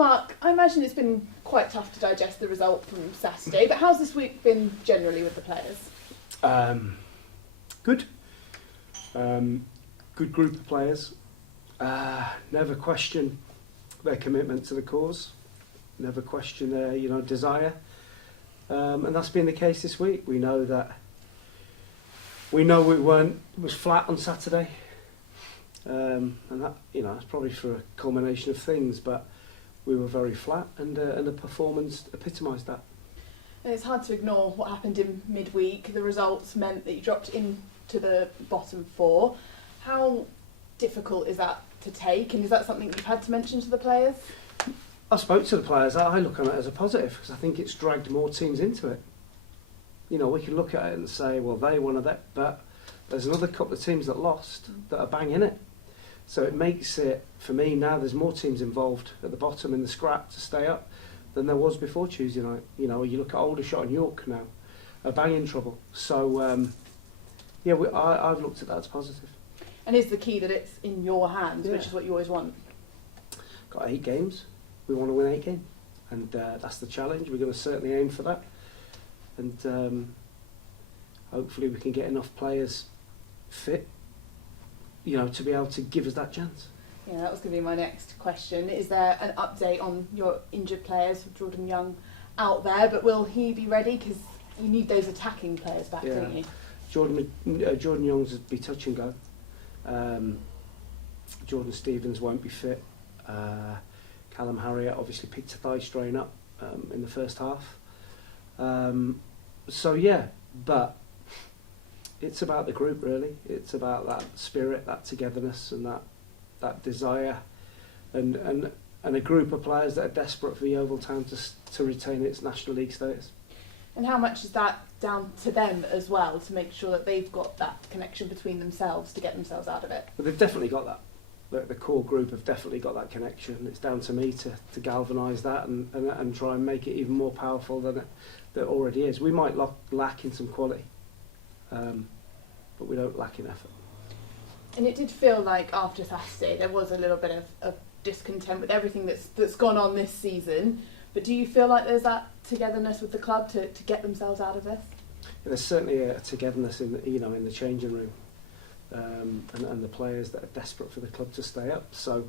Mark, I imagine it's been quite tough to digest the result from Saturday, but how's this week been generally with the players? Good. Good group of players. Never question their commitment to the cause. Never question their, desire. And that's been the case this week. We know it was flat on Saturday. And that, it's probably for a culmination of things, but we were very flat, and the performance epitomised that. And it's hard to ignore what happened in midweek. The results meant that you dropped into the bottom four. How difficult is that to take, and is that something you've had to mention to the players? I spoke to the players. I look on it as a positive because I think it's dragged more teams into it. We can look at it and say, well, they won that, but there's another couple of teams that lost that are bang in it. So it makes it, for me now, there's more teams involved at the bottom in the scrap to stay up than there was before Tuesday night. You look at Aldershot and York now, are bang in trouble. So, I've looked at that as positive. And is the key that it's in your hands, Yeah. which is what you always want? Got 8 games. We want to win 8 games. And that's the challenge. We're going to certainly aim for that. And hopefully we can get enough players fit, to be able to give us that chance. Yeah, that was going to be my next question. Is there an update on your injured players, Jordan Young out there, but will he be ready? Because you need those attacking players back, don't you? Jordan Young's be touch and go. Jordan Stevens won't be fit. Callum Harriott obviously picked a thigh strain up in the first half. But it's about the group really. It's about that spirit, that togetherness, and that desire, and a group of players that are desperate for the Oval Town to retain its National League status. And how much is that down to them as well, to make sure that they've got that connection between themselves to get themselves out of it? But they've definitely got that. The core group have definitely got that connection. It's down to me to galvanise that and try and make it even more powerful than it already is. We might lack in some quality, but we don't lack in effort. And it did feel like after Saturday there was a little bit of discontent with everything that's gone on this season. But do you feel like there's that togetherness with the club to get themselves out of this? There's certainly a togetherness in the changing room, and the players that are desperate for the club to stay up. So,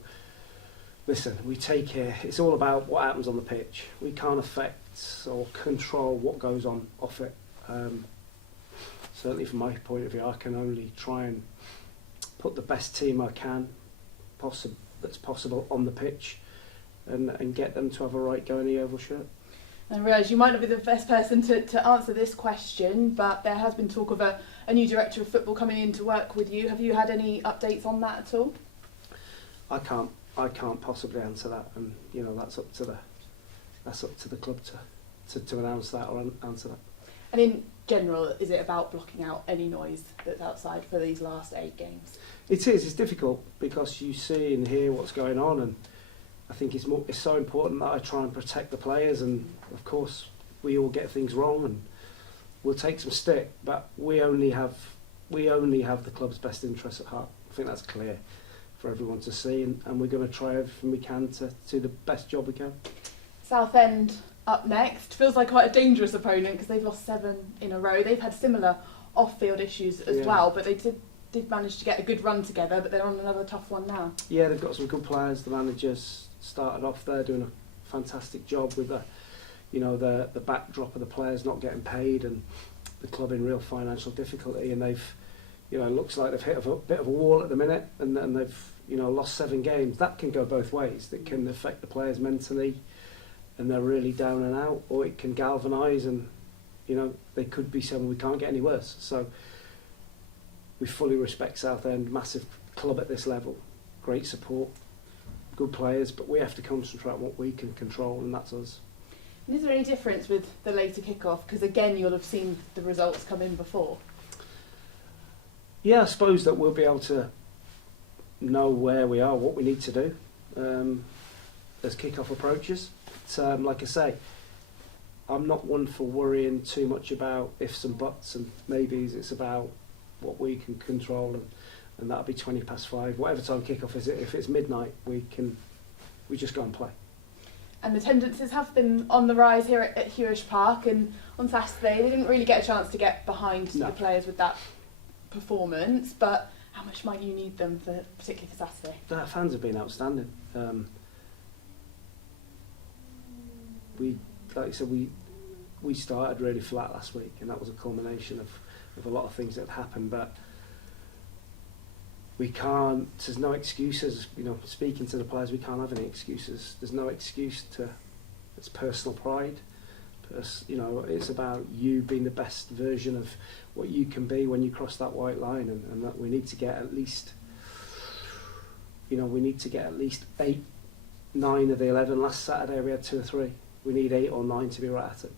listen, we take it. It's all about what happens on the pitch. We can't affect or control what goes on off it. Certainly, from my point of view, I can only try and put the best team I can that's possible on the pitch, and get them to have a right go in the Oval Shirt. I realise you might not be the best person to answer this question, but there has been talk of a new director of football coming in to work with you. Have you had any updates on that at all? I can't possibly answer that, and that's up to the club to announce that or answer that. And in general, is it about blocking out any noise that's outside for these last 8 games? It is. It's difficult because you see and hear what's going on, and I think it's so important that I try and protect the players. And of course, we all get things wrong, and we'll take some stick. But we only have the club's best interests at heart. I think that's clear for everyone to see, and we're going to try everything we can to do the best job we can. Southend up next. Feels like quite a dangerous opponent because they've lost 7 in a row. They've had similar off-field issues as well, but they did manage to get a good run together, but they're on another tough one now. Yeah, they've got some good players. The managers started off there doing a fantastic job with the backdrop of the players not getting paid and the club in real financial difficulty, and they've looks like they've hit a bit of a wall at the minute, and they've lost 7 games. That can go both ways. It can affect the players mentally and they're really down and out, or it can galvanise and they could be saying we can't get any worse. So we fully respect Southend, massive club at this level, great support, good players, but we have to concentrate on what we can control, and that's us. And is there any difference with the later kickoff? Because again, you'll have seen the results come in before. Yeah, I suppose that we'll be able to know where we are, what we need to do as kickoff approaches. But, like I say, I'm not one for worrying too much about ifs and buts and maybes. It's about what we can control, and that'll be 5:20. Whatever time kickoff is, if it's midnight, we just go and play. And attendances have been on the rise here at Hewish Park, and on Saturday they didn't really get a chance to get behind the players with that performance, but how much might you need them, particularly for Saturday? The fans have been outstanding. Like I said, we started really flat last week, and that was a culmination of a lot of things that happened, but we can't, there's no excuses, speaking to the players, we can't have any excuses. There's no excuse it's personal pride. It's about you being the best version of what you can be when you cross that white line, and that we need to get at least, 8, 9 of the 11. Last Saturday we had 2 or 3. We need 8 or 9 to be right at it.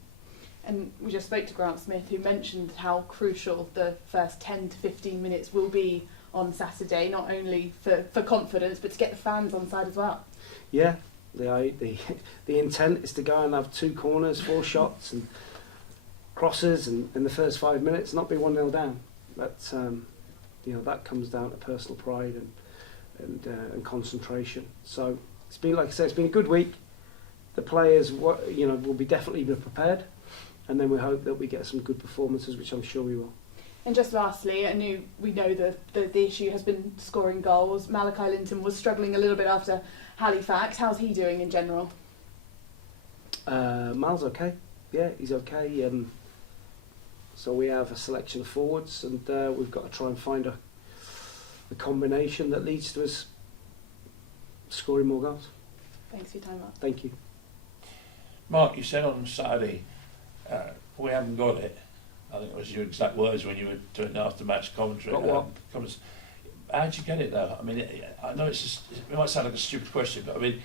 And we just spoke to Grant Smith, who mentioned how crucial the first 10 to 15 minutes will be on Saturday, not only for confidence, but to get the fans on side as well. Yeah, the intent is to go and have 2 corners, 4 shots and crosses, and in the first 5 minutes not be 1-0 down. That's that comes down to personal pride and concentration. So it's been, like I said, it's been a good week. The players, will be definitely prepared, and then we hope that we get some good performances, which I'm sure we will. And just lastly, we know the issue has been scoring goals. Malachi Linton was struggling a little bit after Halifax. How's he doing in general? Mal's okay. Yeah, he's okay. So we have a selection of forwards, and we've got to try and find a combination that leads to us scoring more goals. Thanks for your time, Mark. Thank you. Mark, you said on Saturday, we haven't got it. I think it was your exact words when you were doing the after-match commentary. How'd you get it, though? I mean, I know it might sound like a stupid question, but I mean,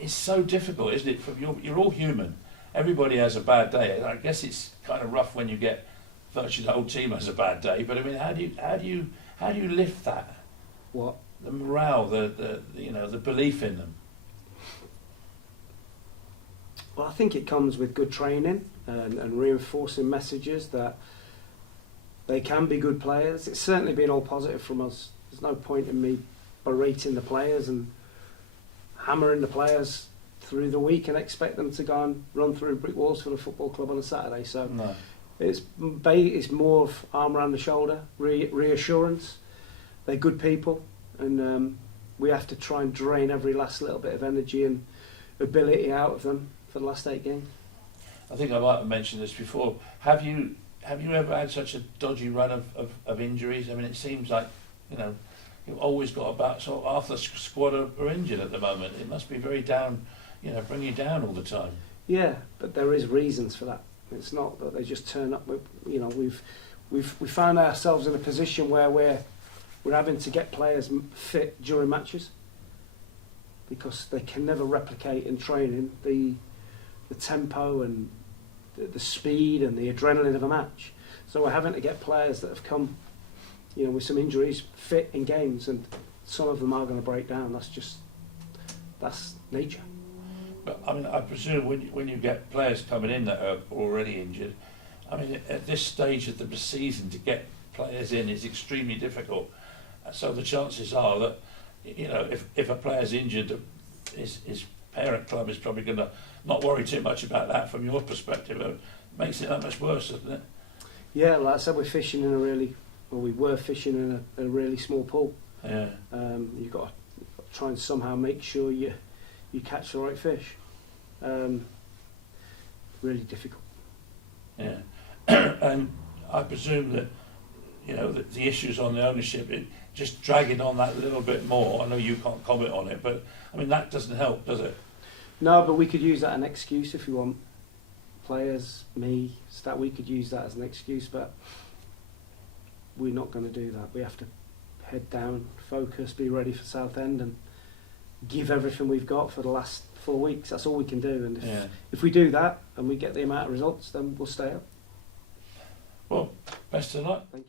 it's so difficult, isn't it? You're all human. Everybody has a bad day. I guess it's kind of rough when you get virtually the whole team has a bad day. But I mean, how do you lift that? What? The morale, the belief in them. Well, I think it comes with good training and reinforcing messages that they can be good players. It's certainly been all positive from us. There's no point in me berating the players and hammering the players through the week and expect them to go and run through brick walls for the football club on a Saturday. So no. It's more of arm around the shoulder, reassurance. They're good people, and we have to try and drain every last little bit of energy and ability out of them for the last 8 games. I think I might have mentioned this before. Have you ever had such a dodgy run of injuries? I mean, it seems like, you've always got about sort of half the squad are injured at the moment. It must be very down, bring you down all the time. Yeah, but there is reasons for that. It's not that they just turn up. We found ourselves in a position where we're having to get players fit during matches because they can never replicate in training the tempo and the speed and the adrenaline of a match. So we're having to get players that have come, with some injuries fit in games, and some of them are going to break down. That's nature. But I mean, I presume when you get players coming in that are already injured, I mean, at this stage of the season to get players in is extremely difficult. So the chances are that, if a player's injured, his parent club is probably going to not worry too much about that from your perspective. It makes it that much worse, doesn't it? Yeah, like I said, we were fishing in a really small pool. Yeah. You've got to try and somehow make sure you catch the right fish. Really difficult. Yeah. And I presume that, that the issues on the ownership, just dragging on that a little bit more. I know you can't comment on it, but I mean, that doesn't help, does it? No, but we could use that as an excuse if you want. Players, me, we could use that as an excuse, but we're not going to do that. We have to head down, focus, be ready for Southend, and give everything we've got for the last 4 weeks. That's all we can do, and if we do that and we get the amount of results, then we'll stay up. Well, best of luck. Thank you.